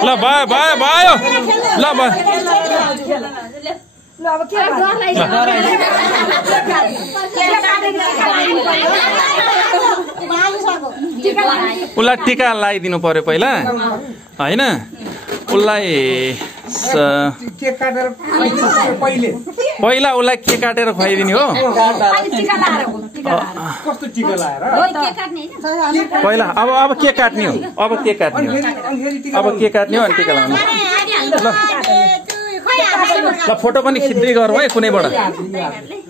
ल भयो भयो भयो ल भयो उसलाई टिका लगाइदिनु पर्यो पहिला होइन उसलाई पहिला उसलाई के काटेर खुवाइदिने हो पहिला अब के काट्ने हो अब के काट्ने हो अब के काट्ने हो अनि टिका लगाउनु ल फोटो पनि खिच्दै गरौँ है कुनैबाट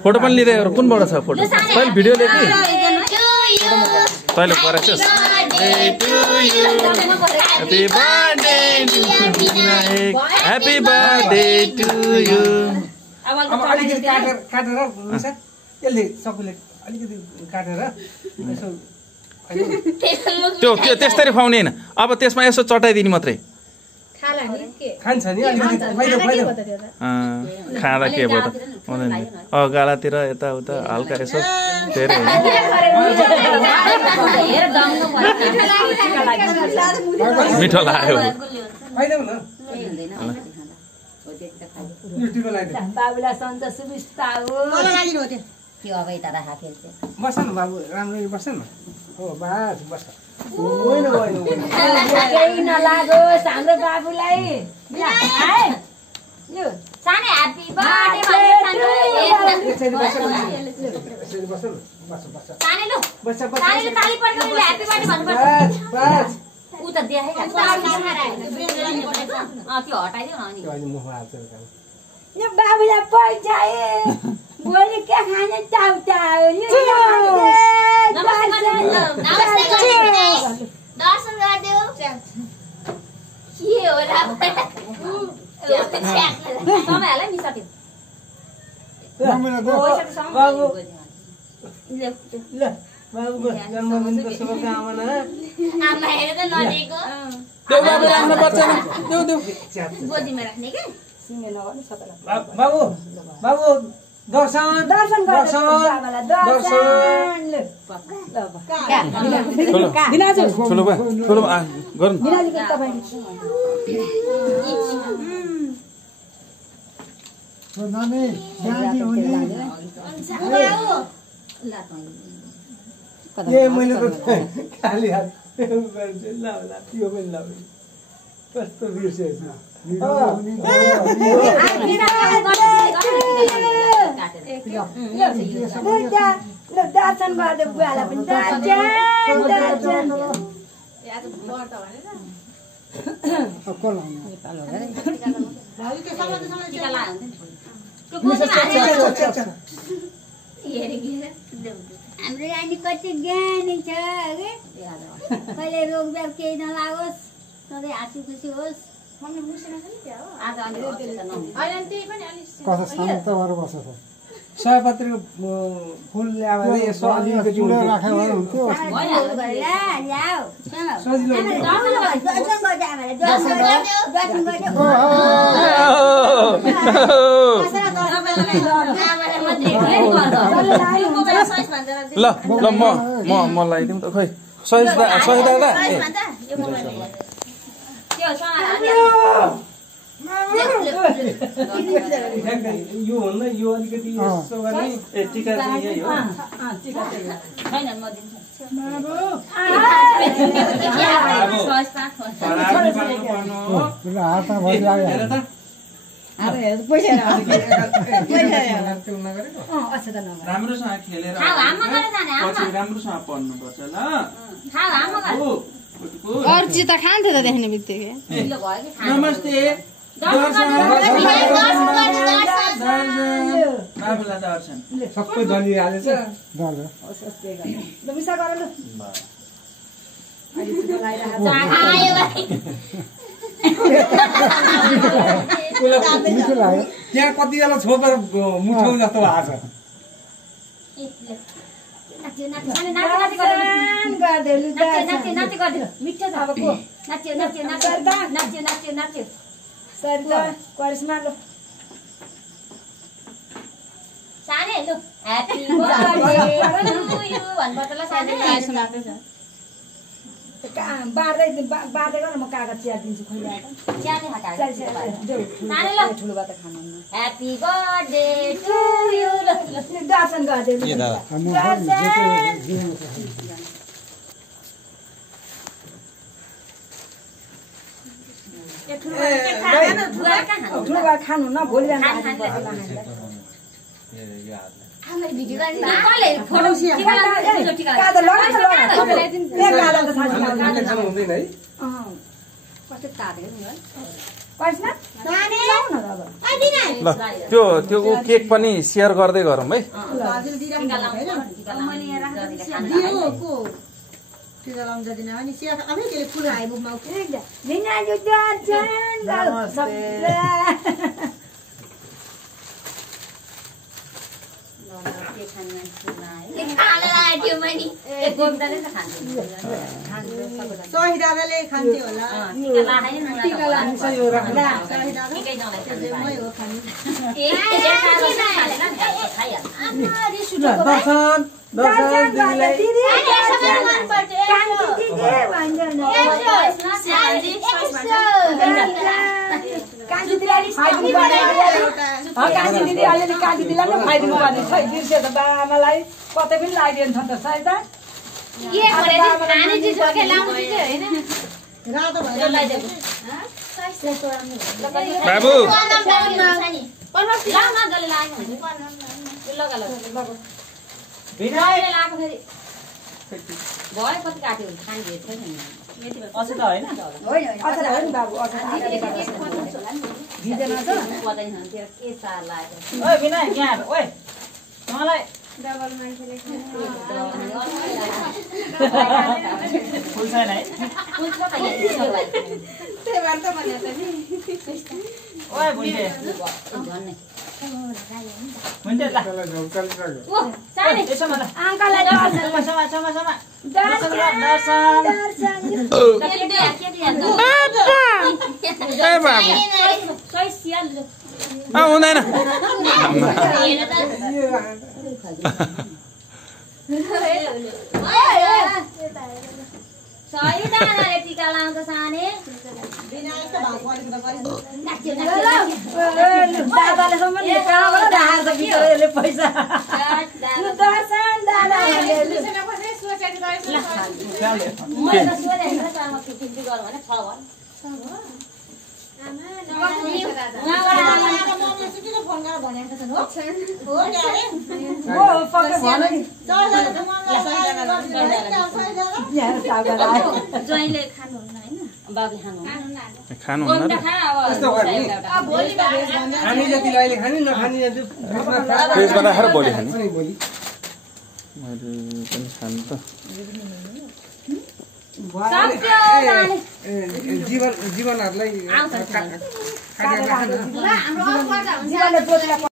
फोटो पनि लिँदै गरौँ कुनबाट छ फोटो तैँले भिडियो ले कि तैँले परेछस् Happy birthday to you. अब अलिकति काटेर हुन्छ यसले सबैले अलिकति काटेर त्यो त्यसरी खुवाउने हैन अब त्यसमा यसो चटाइदिने मात्रै खान्छ नि अलिकति खाँदा के भयो त हुँदैन गालातिर यताउता हल्का यसो धेरै मिठो लाग्यो बाबुलाई सन्त सुविस्ता हो त्यो अब यता राखा फेरि बस्छ न बाबु राम्ररी बस्छ न हो बास बस्छ केही नलागोस् हाम्रो बाबुलाई सानो ह्याप्पी बर्थडे उ त देखाइहाल्छ त्यो हटाइदिउ न बाबुलाई पैसा भोलि के खाने चाउचाउ दर्शन गरिदेऊ के होला तपाईँहरूलाई मिसाथ्यो बाबुको जन्मदिनको शुभकामना आमा हेरेर त नदिएको देऊ बाबु आफ्नो बच्चामा देऊ देऊ गोजीमा राख्ने के बाबु बाबु दर्शन दर्शन दर्शन ठुलो ठुलो गरौँ ए मैले त खाली हात ल त्यो पनि ल कस्तो बिर्सेछ दर्शन गर्दै बुवालाई पनि हाम्रो नानी कति ज्ञानी छ कहिले रोग ब्याग केही नलागोस् सधैँ हाँसी खुसी होस् सयपत्रीको फुल ल्याएर यसो अलिकति राखेर हुन्थ्यो ल ल म लगाइदिउँ त खै सहिदा यो हुन्न यो अलिकति यसो गर्ने ए टिका चाहिँ यही हो राम्रोसँग खेलेर राम्रोसँग पढ्नुपर्छ ल अर्ची त खान्थ्यो त देख्ने बित्तिकै नमस्ते सबै बनिहालेछ मिसा गर लु मिठो लाग्यो त्यहाँ कति बेला छोपेर मुठाउ जस्तो भएको बाँड्दै गर म कागज चिया दिन्छु ह्यापी बर्थडे टु यु दर्शन गरिदिनु ठुलो भएर खानु न भोलि त्यो केक पनि सेयर गर्दै गरौँ है सहिदादाले खान्थ्यो होला कान्छी दिदी अलिअलि कान्छी दिदीलाई पनि खुवाइदिनु पर्ने खै बिर्स्यो त बाबालाई कतै पनि लागिदिनु छ त सही त बाबु हुँदैन सही दानाले टिका लाउँछ साने पैसा ज्वाइँले खानुहुन्न हैन बाबुले खानुहुन्न खाने जति अहिले खाने नखाने जति फ्रिजमा राखेर भोलि खाने मैले पनि खानु त जीवनहरूलाई